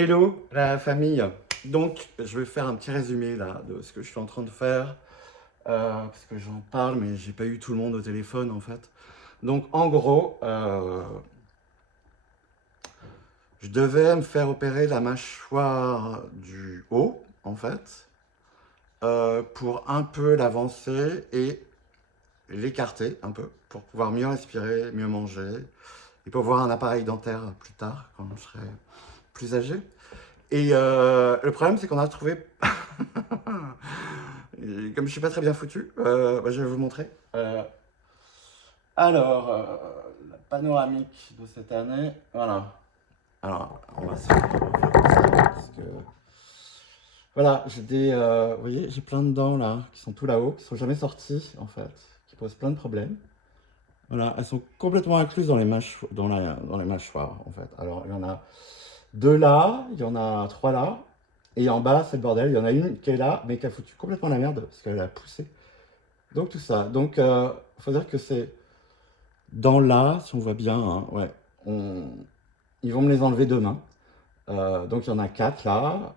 Hello la famille. Donc je vais faire un petit résumé là de ce que je suis en train de faire parce que j'en parle mais j'ai pas eu tout le monde au téléphone en fait. Donc en gros, je devais me faire opérer la mâchoire du haut en fait pour un peu l'avancer et l'écarter un peu pour pouvoir mieux respirer, mieux manger et pour avoir un appareil dentaire plus tard quand je serai plus âgé. Et le problème, c'est qu'on a trouvé. Et comme je suis pas très bien foutu, bah, je vais vous montrer. Alors, la panoramique de cette année, voilà. Alors, on va se faire comme ça, parce que voilà, j'ai des, vous voyez, j'ai plein de dents là, qui sont tout là-haut, qui sont jamais sorties en fait, qui posent plein de problèmes. Voilà, elles sont complètement incluses dans les dans les mâchoires en fait. Alors, il y en a deux là, il y en a trois là, et en bas, c'est le bordel. Il y en a une qui est là, mais qui a foutu complètement la merde, parce qu'elle a poussé. Donc tout ça. Donc, faut dire que c'est dans là, si on voit bien, hein, ouais, on... ils vont me les enlever demain. Donc il y en a quatre là.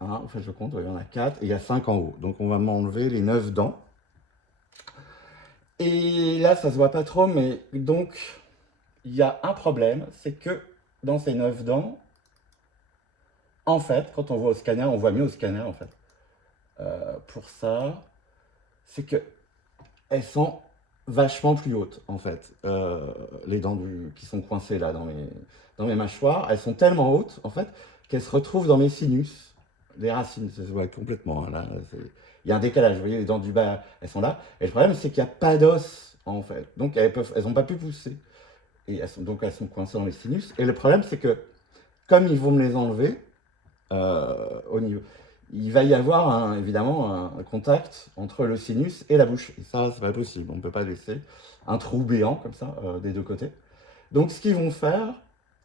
Hein, enfin, je compte, ouais, il y en a quatre, et il y a cinq en haut. Donc on va m'enlever les 9 dents. Et là, ça se voit pas trop, mais donc, il y a un problème, c'est que dans ces 9 dents, en fait, quand on voit au scanner, on voit mieux au scanner, en fait. Pour ça, c'est que elles sont vachement plus hautes, en fait. Les dents qui sont coincées là dans mes mâchoires, elles sont tellement hautes, en fait, qu'elles se retrouvent dans mes sinus. Les racines, ça se voit complètement, hein, là. Il y a un décalage, vous voyez, les dents du bas, elles sont là. Et le problème, c'est qu'il n'y a pas d'os, en fait. Donc, elles n'ont pas pu pousser. Et donc, elles sont coincées dans les sinus. Et le problème, c'est que, comme ils vont me les enlever, au niveau, il va y avoir évidemment un contact entre le sinus et la bouche. Et ça, c'est pas possible. On ne peut pas laisser un trou béant comme ça des deux côtés. Donc, ce qu'ils vont faire,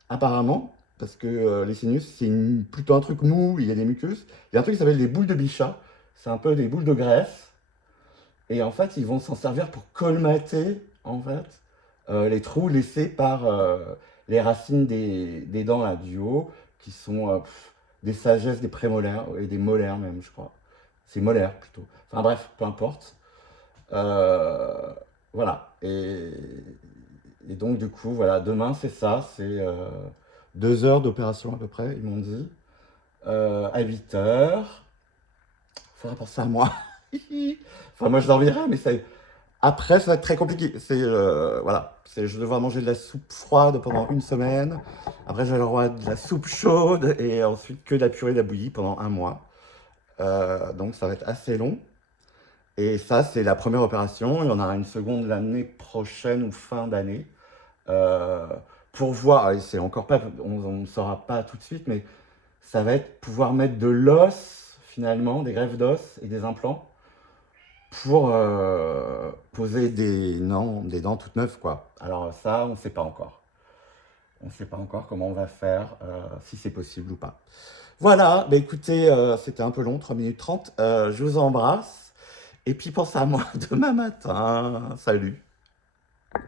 apparemment, parce que les sinus, c'est plutôt un truc mou, il y a des muqueuses, il y a un truc qui s'appelle des boules de bichat. C'est un peu des boules de graisse. Et en fait, ils vont s'en servir pour colmater, en fait, les trous laissés par les racines des dents là, du haut, qui sont des sagesses, des prémolaires, et des molaires même, je crois. C'est molaire plutôt. Enfin bref, peu importe. Euh, voilà. Et donc du coup, voilà, demain c'est ça, c'est 2 heures d'opération à peu près, ils m'ont dit. À 8 heures. Faudra penser à moi. Enfin moi je dormirai, mais ça, après, ça va être très compliqué. Voilà, je vais devoir manger de la soupe froide pendant une semaine. Après, j'ai le droit de la soupe chaude et ensuite que de la purée de la bouillie pendant un mois. Donc, ça va être assez long. Et ça, c'est la première opération. Il y en aura une seconde l'année prochaine ou fin d'année. Euh, pour voir, et c'est encore pas, on ne saura pas tout de suite, mais ça va être pouvoir mettre de l'os, finalement, des greffes d'os et des implants pour poser des dents toutes neuves, quoi. Alors ça, on ne sait pas encore. On ne sait pas encore comment on va faire, si c'est possible ou pas. Voilà, bah écoutez, c'était un peu long, 3 minutes 30. Je vous embrasse. Et puis pensez à moi demain matin. Salut.